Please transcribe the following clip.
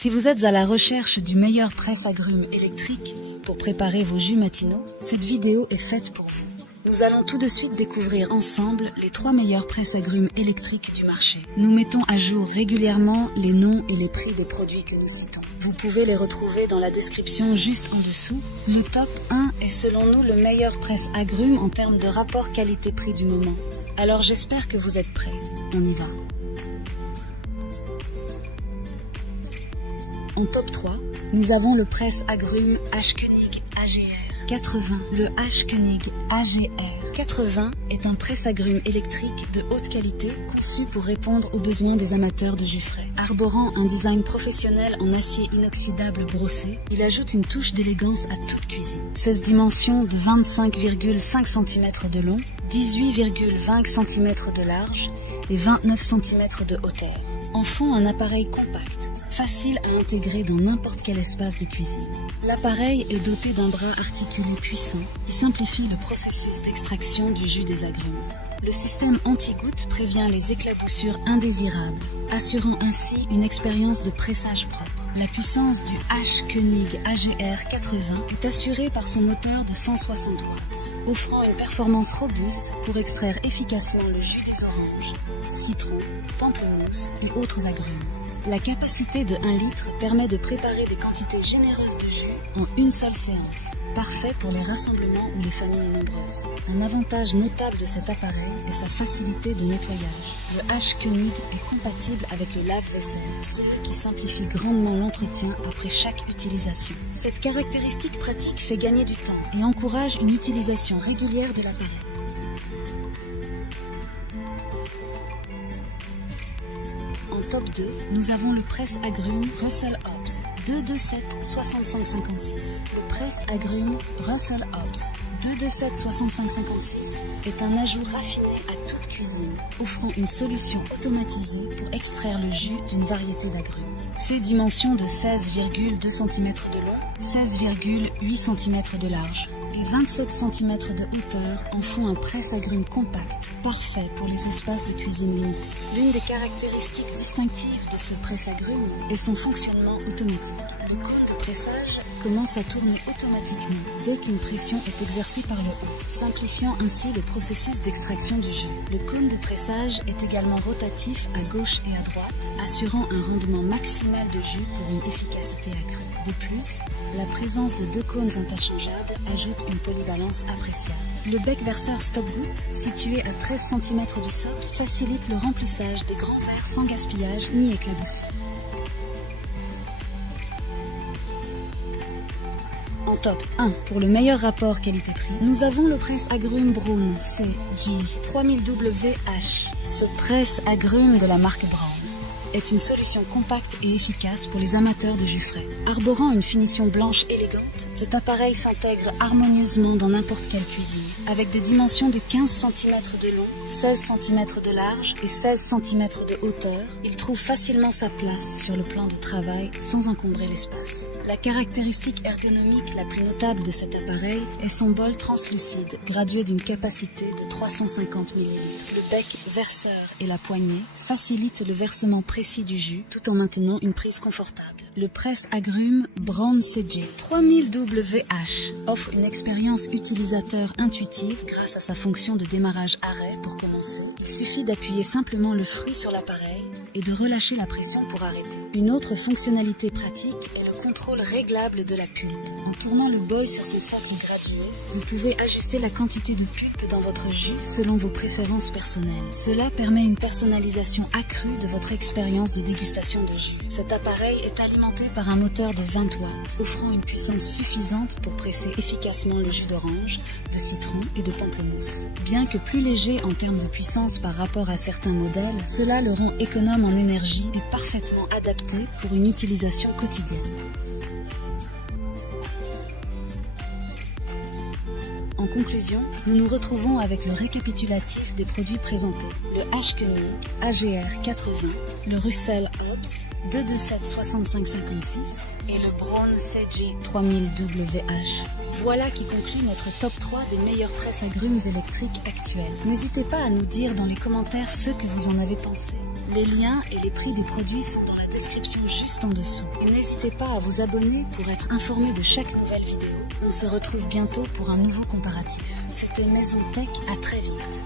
Si vous êtes à la recherche du meilleur presse-agrumes électrique pour préparer vos jus matinaux, cette vidéo est faite pour vous. Nous allons tout de suite découvrir ensemble les 3 meilleurs presse-agrumes électriques du marché. Nous mettons à jour régulièrement les noms et les prix des produits que nous citons. Vous pouvez les retrouver dans la description juste en dessous. Le top 1 est selon nous le meilleur presse-agrumes en termes de rapport qualité-prix du moment. Alors j'espère que vous êtes prêts. On y va. En top 3, nous avons le presse-agrumes H-Konig AGR 80. Le H-Konig AGR 80 est un presse-agrumes électrique de haute qualité conçu pour répondre aux besoins des amateurs de jus frais. Arborant un design professionnel en acier inoxydable brossé, il ajoute une touche d'élégance à toute cuisine. 16 dimensions de 25,5 cm de long, 18,20 cm de large et 29 cm de hauteur en font un appareil compact, facile à intégrer dans n'importe quel espace de cuisine. L'appareil est doté d'un bras articulé puissant qui simplifie le processus d'extraction du jus des agrumes. Le système anti-goutte prévient les éclaboussures indésirables, assurant ainsi une expérience de pressage propre. La puissance du H-Konig AGR 80 est assurée par son moteur de 160 watts, offrant une performance robuste pour extraire efficacement le jus des oranges, citron, pamplemousse et autres agrumes. La capacité de 1 litre permet de préparer des quantités généreuses de jus en une seule séance, parfait pour les rassemblements ou les familles nombreuses. Un avantage notable de cet appareil est sa facilité de nettoyage. Le H-Konig est compatible avec le lave-vaisselle, ce qui simplifie grandement l'entretien après chaque utilisation. Cette caractéristique pratique fait gagner du temps et encourage une utilisation régulière de l'appareil. En top 2, nous avons le presse-agrumes Russell Hobbs 227 65 56. Le presse-agrumes Russell Hobbs 227 65 56 est un ajout raffiné à toute cuisine, offrant une solution automatisée pour extraire le jus d'une variété d'agrumes. Ses dimensions de 16,2 cm de long, 16,8 cm de large et 27 cm de hauteur en font un presse-agrumes compact, parfait pour les espaces de cuisine limités. L'une des caractéristiques distinctives de ce presse-agrumes est son fonctionnement automatique. Le cône de pressage commence à tourner automatiquement dès qu'une pression est exercée par le haut, simplifiant ainsi le processus d'extraction du jus. Le cône de pressage est également rotatif à gauche et à droite, assurant un rendement maximal de jus pour une efficacité accrue. De plus, la présence de 2 cônes interchangeables ajoute une polyvalence appréciable. Le bec verseur stop-goutte, situé à 13 cm du socle, facilite le remplissage des grands verres sans gaspillage ni éclaboussure. En top 1, pour le meilleur rapport qualité-prix, nous avons le presse-agrumes Braun CG3000WH. Ce presse-agrumes de la marque Braun est une solution compacte et efficace pour les amateurs de jus frais. Arborant une finition blanche élégante, cet appareil s'intègre harmonieusement dans n'importe quelle cuisine. Avec des dimensions de 15 cm de long, 16 cm de large et 16 cm de hauteur, il trouve facilement sa place sur le plan de travail sans encombrer l'espace. La caractéristique ergonomique la plus notable de cet appareil est son bol translucide, gradué d'une capacité de 350 ml. Le bec verseur et la poignée facilitent le versement précis du jus tout en maintenant une prise confortable. Le presse-agrumes Braun CG3000WH offre une expérience utilisateur intuitive grâce à sa fonction de démarrage arrêt pour commencer. Il suffit d'appuyer simplement le fruit sur l'appareil et de relâcher la pression pour arrêter. Une autre fonctionnalité pratique est le contrôle réglable de la pulpe. En tournant le bol sur son socle gradué, vous pouvez ajuster la quantité de pulpe dans votre jus selon vos préférences personnelles. Cela permet une personnalisation accrue de votre expérience de dégustation de jus. Cet appareil est alimenté par un moteur de 20 watts, offrant une puissance suffisante pour presser efficacement le jus d'orange, de citron et de pamplemousse. Bien que plus léger en termes de puissance par rapport à certains modèles, cela le rend économe en énergie et parfaitement adapté pour une utilisation quotidienne. En conclusion, nous nous retrouvons avec le récapitulatif des produits présentés. Le H-Konig AGR 80, le Russell Hobbs 227 65 56 et le Braun CG3000WH. Voilà qui conclut notre top 3 des meilleurs presse-agrumes électriques actuels. N'hésitez pas à nous dire dans les commentaires ce que vous en avez pensé. Les liens et les prix des produits sont dans la description juste en dessous. Et n'hésitez pas à vous abonner pour être informé de chaque nouvelle vidéo. On se retrouve bientôt pour un nouveau comparatif. C'était Maison Tech, à très vite.